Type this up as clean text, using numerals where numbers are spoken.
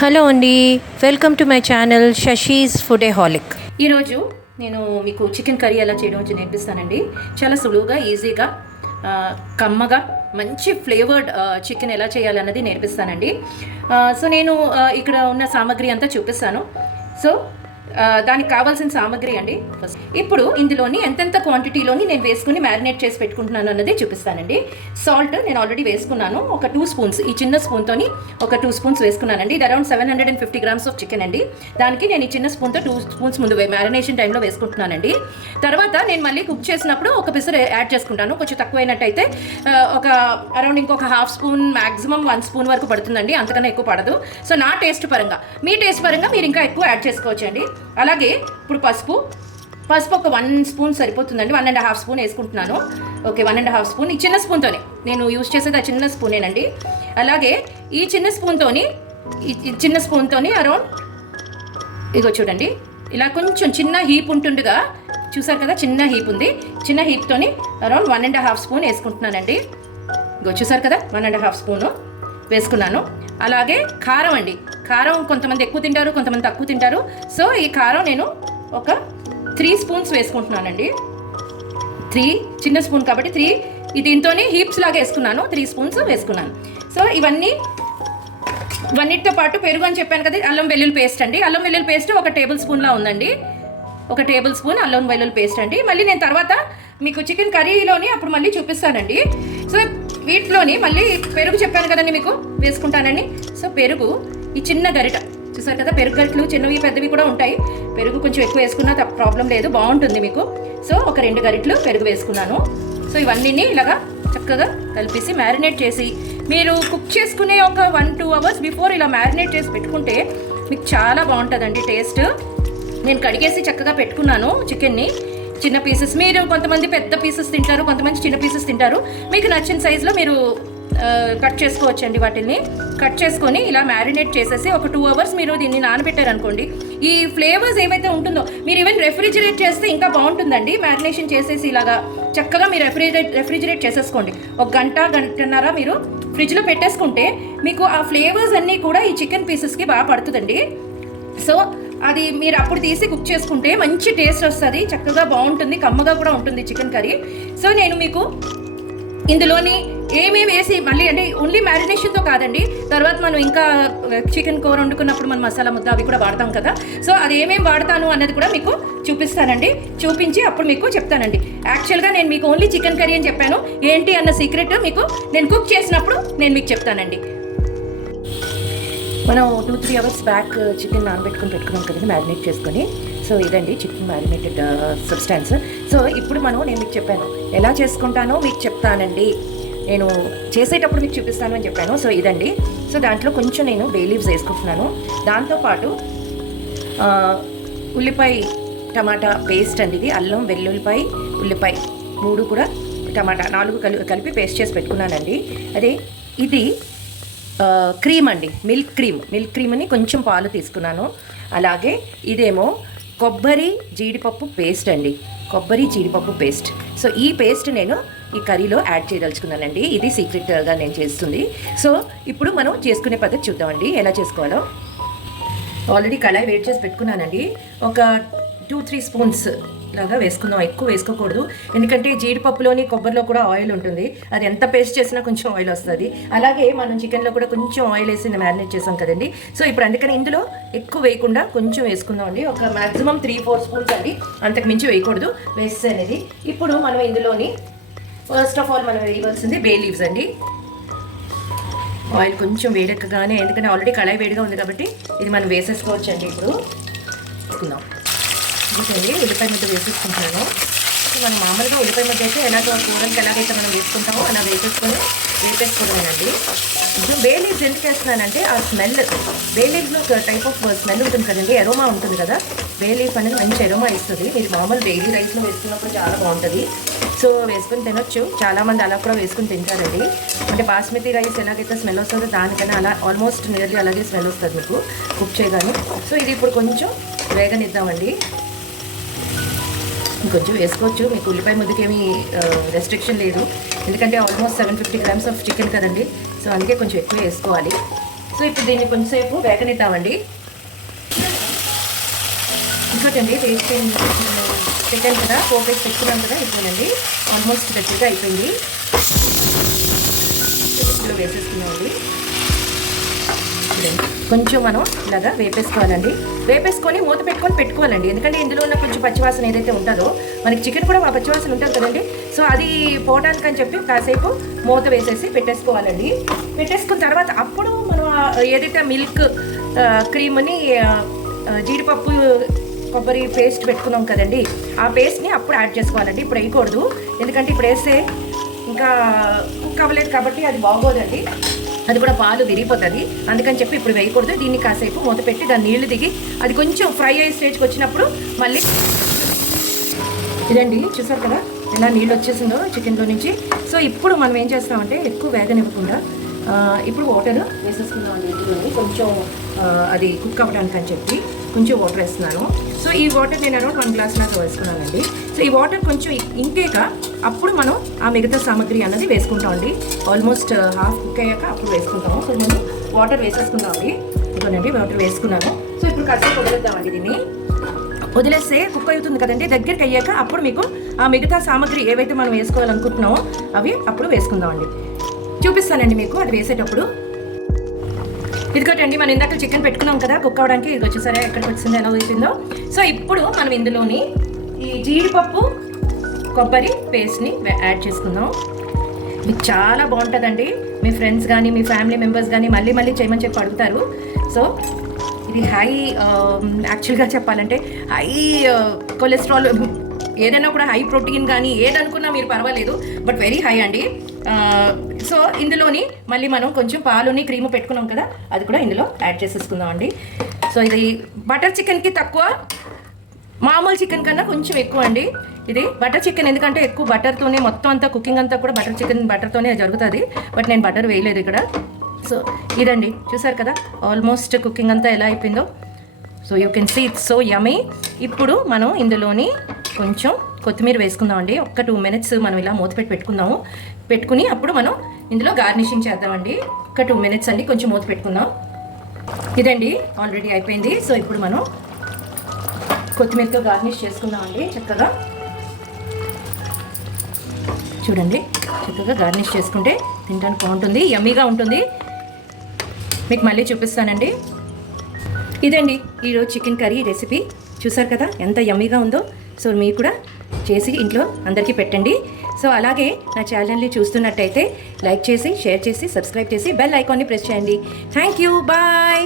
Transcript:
Hello అండి, welcome to my channel Shashi's ఫుడేహాలిక్. ఈరోజు నేను మీకు చికెన్ కర్రీ ఎలా చేయడం నేర్పిస్తానండి. చాలా సులువుగా, ఈజీగా, కమ్మగా, మంచి ఫ్లేవర్డ్ చికెన్ ఎలా చేయాలన్నది నేర్పిస్తానండి. సో నేను ఇక్కడ ఉన్న సామాగ్రి అంతా చూపిస్తాను. సో దానికి కావాల్సిన సామాగ్రి అండి. ఫస్ట్ ఇప్పుడు ఇందులోని ఎంతెంత క్వాంటిటీలోని నేను వేసుకుని మ్యారినేట్ చేసి పెట్టుకుంటున్నాను అన్నది చూపిస్తానండి. సాల్ట్ నేను ఆల్రెడీ వేసుకున్నాను, ఒక 2 స్పూన్స్, ఈ చిన్న స్పూన్తోని ఒక 2 స్పూన్స్ వేసుకున్నానండి. ఇది అరౌండ్ 750 grams ఆఫ్ చికెన్ అండి. దానికి నేను ఈ చిన్న స్పూన్తో 2 స్పూన్స్ ముందు మ్యారినేషన్ టైంలో వేసుకుంటున్నానండి. తర్వాత నేను మళ్ళీ కుక్ చేసినప్పుడు ఒక పిసర్ యాడ్ చేసుకుంటాను. కొంచెం తక్కువైనట్టయితే ఒక అరౌండ్ ఇంకొక హాఫ్ స్పూన్, మ్యాక్సిమం 1 స్పూన్ వరకు పడుతుందండి, అంతకన్నా ఎక్కువ పడదు. సో నా టేస్ట్ పరంగా, మీ టేస్ట్ పరంగా మీరు ఇంకా ఎక్కువ యాడ్ చేసుకోవచ్చండి. అలాగే ఇప్పుడు పసుపు ఒక 1 స్పూన్ సరిపోతుందండి. 1.5 స్పూన్ వేసుకుంటున్నాను. ఓకే, 1.5 స్పూన్ ఈ చిన్న స్పూన్తోనే నేను యూజ్ చేసేది, ఆ చిన్న స్పూనేనండి. అలాగే ఈ చిన్న స్పూన్తోని అరౌండ్, ఇగో చూడండి, ఇలా కొంచెం చిన్న హీప్ ఉంటుండగా, చూసారు కదా, చిన్న హీప్ ఉంది. చిన్న హీప్తోని అరౌండ్ 1.5 స్పూన్ వేసుకుంటున్నానండి. ఇగో చూసారు కదా, 1.5 స్పూను వేసుకున్నాను. అలాగే కారం అండి. కారం కొంతమంది ఎక్కువ తింటారు, కొంతమంది తక్కువ తింటారు. సో ఈ కారం నేను ఒక 3 స్పూన్స్ వేసుకుంటున్నానండి. 3 చిన్న స్పూన్ కాబట్టి 3, దీంతోనే హీప్స్ లాగా వేసుకున్నాను. 3 స్పూన్స్ వేసుకున్నాను. సో ఇవన్నిటితో పాటు పెరుగు అని చెప్పాను కదా, అల్లం వెల్లుల్లి పేస్ట్ అండి. అల్లం వెల్లుల్లి పేస్ట్ ఒక టేబుల్ స్పూన్లా ఉందండి. ఒక టేబుల్ స్పూన్ అల్లం వెల్లుల్లి పేస్ట్ అండి. మళ్ళీ నేను తర్వాత మీకు చికెన్ కర్రీలోని అప్పుడు మళ్ళీ చూపిస్తానండి. సో వీటిలోని మళ్ళీ పెరుగు చెప్పాను కదండి మీకు వేసుకుంటానని. సో పెరుగు ఈ చిన్న గరిట, చూసారు కదా, పెరుగు గరిటలు చిన్నవి పెద్దవి కూడా ఉంటాయి. పెరుగు కొంచెం ఎక్కువ వేసుకున్నా ప్రాబ్లం లేదు, బాగుంటుంది మీకు. సో ఒక 2 గరిటలు పెరుగు వేసుకున్నాను. సో ఇవన్నీ ఇలాగా చక్కగా కలిపేసి మ్యారినేట్ చేసి, మీరు కుక్ చేసుకునే ఒక 1-2 అవర్స్ బిఫోర్ ఇలా మ్యారినేట్ చేసి పెట్టుకుంటే మీకు చాలా బాగుంటుందండి టేస్ట్. నేను కడిగేసి చక్కగా పెట్టుకున్నాను చికెన్ని, చిన్న పీసెస్. మీరు కొంతమంది పెద్ద పీసెస్ తింటారు, కొంతమంది చిన్న పీసెస్ తింటారు. మీకు నచ్చిన సైజులో మీరు కట్ చేసుకోవచ్చండి. వాటిని కట్ చేసుకొని ఇలా మ్యారినేట్ చేసేసి ఒక 2 అవర్స్ మీరు దీన్ని నానబెట్టారనుకోండి, ఈ ఫ్లేవర్స్ ఏవైతే ఉంటుందో, మీరు ఈవెన్ రెఫ్రిజిరేట్ చేస్తే ఇంకా బాగుంటుందండి. మ్యారినేషన్ చేసేసి ఇలాగా చక్కగా మీరు రెఫ్రిజిరేట్ చేసేసుకోండి. ఒక గంటన్నర మీరు ఫ్రిడ్జ్లో పెట్టేసుకుంటే మీకు ఆ ఫ్లేవర్స్ అన్నీ కూడా ఈ చికెన్ పీసెస్కి బాగా పడుతుందండి. సో అది మీరు అప్పుడు తీసి కుక్ చేసుకుంటే మంచి టేస్ట్ వస్తుంది, చక్కగా బాగుంటుంది, కమ్మగా కూడా ఉంటుంది చికెన్ కర్రీ. సో నేను మీకు ఇందులోని ఏమేమి వేసి మళ్ళీ, అంటే ఓన్లీ మ్యారినేషన్తో కాదండి, తర్వాత మనం ఇంకా చికెన్ కూర వండుకున్నప్పుడు మనం మసాలా ముద్ద అవి కూడా వాడతాం కదా. సో అది ఏమేమి వాడతాను అన్నది కూడా మీకు చూపిస్తానండి. చూపించి అప్పుడు మీకు చెప్తానండి. యాక్చువల్గా నేను మీకు ఓన్లీ చికెన్ కర్రీ అని చెప్పాను. ఏంటి అన్న సీక్రెట్ మీకు నేను కుక్ చేసినప్పుడు నేను మీకు చెప్తానండి. మనం 2-3 అవర్స్ బ్యాక్ చికెన్ పెట్టుకున్నాం కదండి, మ్యారినేట్ చేసుకొని. సో ఇదండి చికెన్ మ్యారినేటెడ్ సబ్స్టాన్స్. సో ఇప్పుడు నేను మీకు చెప్పాను ఎలా చేసుకుంటానో మీకు చెప్తానండి. నేను చేసేటప్పుడు మీకు చూపిస్తాను అని చెప్పాను. సో ఇదండి. సో దాంట్లో కొంచెం నేను బే లీవ్స్ వేసుకుంటున్నాను. దాంతోపాటు ఉల్లిపాయ టమాటా పేస్ట్ అండి. ఇది అల్లం వెల్లుల్లిపాయ ఉల్లిపాయ 3 కూడా, టమాటా 4 కలిపి పేస్ట్ చేసి పెట్టుకున్నానండి. అదే ఇది క్రీమ్ అండి, మిల్క్ క్రీమ్ని కొంచెం పాలు తీసుకున్నాను. అలాగే ఇదేమో కొబ్బరి జీడిపప్పు పేస్ట్ అండి, కొబ్బరి జీడిపప్పు పేస్ట్. సో ఈ పేస్ట్ నేను ఈ కర్రీలో యాడ్ చేయదలుచుకున్నానండి. ఇది సీక్రెట్గా నేను చేస్తుంది. సో ఇప్పుడు మనం చేసుకునే పద్ధతి చూద్దామండి ఎలా చేసుకోవాలో. ఆల్రెడీ కళాయి వేడి చేసి పెట్టుకున్నానండి. ఒక 2-3 స్పూన్స్ లాగా వేసుకుందాం, ఎక్కువ వేసుకోకూడదు. ఎందుకంటే జీడిపప్పులోని కొబ్బరిలో కూడా ఆయిల్ ఉంటుంది, అది ఎంత పేస్ట్ చేసినా కొంచెం ఆయిల్ వస్తుంది. అలాగే మనం చికెన్లో కూడా కొంచెం ఆయిల్ వేసి మ్యారినేట్ చేసాం కదండి. సో ఇప్పుడు అందుకని ఇందులో ఎక్కువ వేయకుండా కొంచెం వేసుకుందాం అండి. ఒక మ్యాక్సిమం 3-4 స్పూన్స్ అండి, అంతకు మించి వేయకూడదు వేస్తే అనేది. ఇప్పుడు మనం ఇందులోని ఫస్ట్ ఆఫ్ ఆల్ మనం వేయవలసింది బే లీవ్స్ అండి. ఆయిల్ కొంచెం వేడెక్కగానే, ఎందుకంటే ఆల్రెడీ కళాయి వేడిగా ఉంది కాబట్టి ఇది మనం వేసేసుకోవచ్చు అండి. ఇప్పుడు వేసుకుందాం. చూడండి, ఉల్లిపాయ ముద్ద వేసేసుకుంటాను. మనం మామూలుగా ఉల్లిపాయ ముద్ద అయితే ఎలాగో కూరకి ఎలాగైతే మనం వేసుకుంటామో అలా వేపేసుకోవడమేనండి. ఇప్పుడు బే లీవ్స్ ఎందుకు వేస్తున్నానంటే ఆ స్మెల్, బే లీవ్స్లో ఒక టైప్ ఆఫ్ స్మెల్ ఉంటుంది కదండి, ఎరోమా ఉంటుంది కదా. బే లీఫ్ అనేది మంచి ఎరోమా ఇస్తుంది. మీరు మామూలు బేలీ రైస్లో వేసుకున్నప్పుడు చాలా బాగుంటుంది. సో వేసుకొని తినొచ్చు, చాలామంది అలా కూడా వేసుకుని తింటారండి. అంటే బాస్మతి రైస్ ఎలాగైతే స్మెల్ వస్తుందో దానికన్నా అలా ఆల్మోస్ట్ నియర్లీ అలాగే స్మెల్ వస్తుంది మీకు కుక్ చేయగానే. సో ఇది ఇప్పుడు కొంచెం వేగనిద్దామండి. ఇంకొంచెం వేసుకోవచ్చు, మీకు ఉల్లిపాయ ముద్దకేమీ రెస్ట్రిక్షన్ లేదు, ఎందుకంటే ఆల్మోస్ట్ 750 grams ఆఫ్ చికెన్ కదండి. సో అందుకే కొంచెం ఎక్కువ వేసుకోవాలి. సో ఇప్పుడు దీన్ని కొంచెంసేపు వేగనిద్దామండి. ఇంకోటండి వేస్ట్ చికెన్ కదా, పోపేసి పెట్టుకున్నాం కదా, అయిపోయిందండి. ఆల్మోస్ట్ గట్టిగా అయిపోయింది. ఇప్పుడు వేసేసుకున్నామండి. కొంచెం మనం ఇలాగా వేపేసుకోవాలండి. వేపేసుకొని మూత పెట్టుకోవాలండి. ఎందుకంటే ఇందులో ఉన్న కొంచెం పచ్చివాసన ఏదైతే ఉంటుందో, మనకి చికెన్ కూడా పచ్చివాసన ఉంటుంది కదండి. సో అది పోవడానికి అని చెప్పి కాసేపు మూత వేసేసి పెట్టేసుకోవాలండి. పెట్టేసుకున్న తర్వాత అప్పుడు మనం ఏదైతే మిల్క్ క్రీమ్ని జీడిపప్పు కొబ్బరి పేస్ట్ పెట్టుకున్నాం కదండి, ఆ పేస్ట్ని అప్పుడు యాడ్ చేసుకోవాలండి. ఇప్పుడు వేయకూడదు, ఎందుకంటే ఇప్పుడు వేస్తే ఇంకా కుక్ అవ్వలేదు కాబట్టి అది బాగోదండి. అది కూడా పాలు విరిగిపోతుంది. అందుకని చెప్పి ఇప్పుడు వేయకూడదు. దీన్ని కాసేపు మూత పెట్టి దాని నీళ్లు దిగి అది కొంచెం ఫ్రై అయ్యే స్టేజ్కి వచ్చినప్పుడు మళ్ళీ ఇదండి చూసారు కదా ఎలా నీళ్ళు వచ్చేసిందో చికెన్లో నుంచి. సో ఇప్పుడు మనం ఏం చేస్తామంటే ఎక్కువ వేగనివ్వకుండా ఇప్పుడు వాటర్ వేసేసుకుందామండి. ఇందులోని కొంచెం అది కుక్ అవ్వడానికి అని చెప్పి కొంచెం వాటర్ వేస్తున్నాను. సో ఈ వాటర్ నేను అరౌండ్ 1 గ్లాస్ లాగా వేసుకున్నానండి. సో ఈ వాటర్ కొంచెం ఇంకేక అప్పుడు మనం ఆ మిగతా సామాగ్రి అన్నది వేసుకుంటామండి. ఆల్మోస్ట్ హాఫ్ కుక్ అయ్యాక అప్పుడు వేసుకుంటాము. సో మనం వాటర్ వేసేసుకుందామండి. ఇదిగోనండి వాటర్ వేసుకున్నాను. సో ఇప్పుడు కాసేపు వదిలేద్దామండి. దీన్ని వదిలేస్తే కుక్ అవుతుంది కదండి. దగ్గరికి అయ్యాక అప్పుడు మీకు ఆ మిగతా సామాగ్రి ఏవైతే మనం వేసుకోవాలనుకుంటున్నామో అవి అప్పుడు వేసుకుందామండి. చూపిస్తానండి మీకు అది వేసేటప్పుడు. ఇదిగోటండి మనం ఇందాక చికెన్ పెట్టుకున్నాం కదా కుక్ అవ్వడానికి. ఇది వచ్చేసరి ఎక్కడికి వచ్చిందో ఎలా వచ్చిందో. సో ఇప్పుడు మనం ఇందులోని ఈ జీడిపప్పు కొబ్బరి పేస్ట్ని యాడ్ చేసుకుందాం. ఇది చాలా బాగుంటుందండి. మీ ఫ్రెండ్స్ కానీ మీ ఫ్యామిలీ మెంబర్స్ కానీ మళ్ళీ చేయమని చెప్పి అడుగుతారు. సో ఇది హై యాక్చువల్గా చెప్పాలంటే హై కొలెస్ట్రాల్, ఏదైనా కూడా హై ప్రోటీన్ కానీ ఏదనుకున్నా మీరు పర్వాలేదు, బట్ వెరీ హై అండి. సో ఇందులోని మళ్ళీ మనం కొంచెం పాలుని క్రీము పెట్టుకున్నాం కదా, అది కూడా ఇందులో యాడ్ చేసేసుకుందాం అండి. సో ఇది బటర్ చికెన్కి తక్కువ, మామూలు చికెన్ కన్నా కొంచెం ఎక్కువ అండి. ఇది బటర్ చికెన్ ఎందుకంటే ఎక్కువ బటర్తోనే మొత్తం అంతా కుకింగ్ అంతా కూడా బటర్తోనే జరుగుతుంది. బట్ నేను బటర్ వేయలేదు ఇక్కడ. సో ఇదండి చూసారు కదా ఆల్మోస్ట్ కుకింగ్ అంతా ఎలా అయిపోయిందో. So you can see it's so yummy. ఇప్పుడు మనం ఇందులోని కొంచెం కొత్తిమీర వేసుకుందామండి. ఒక్క 2 minutes మనం ఇలా మూత పెట్టుకుందాము. పెట్టుకుని అప్పుడు మనం ఇందులో గార్నిషింగ్ చేద్దామండి. ఒక 2 minutes అండి, కొంచెం మూత పెట్టుకుందాం. ఇదండి ఆల్రెడీ అయిపోయింది. సో ఇప్పుడు మనం కొత్తిమీరతో గార్నిష్ చేసుకుందామండి. చక్కగా చూడండి, చక్కగా గార్నిష్ చేసుకుంటే తినడానికి బాగుంటుంది, యమ్మీగా ఉంటుంది. మీకు మళ్ళీ చూపిస్తానండి. ఇదండి ఈరోజు చికెన్ కర్రీ రెసిపీ. చూసారు కదా ఎంత యమ్మీగా ఉందో. సో మీరు కూడా చేసి ఇంట్లో అందరికీ పెట్టండి. సో అలాగే నా ఛానల్ని చూస్తున్నట్టయితే లైక్ చేసి, షేర్ చేసి, సబ్స్క్రైబ్ చేసి బెల్ ఐకాన్ని ప్రెస్ చేయండి. Thank you, bye.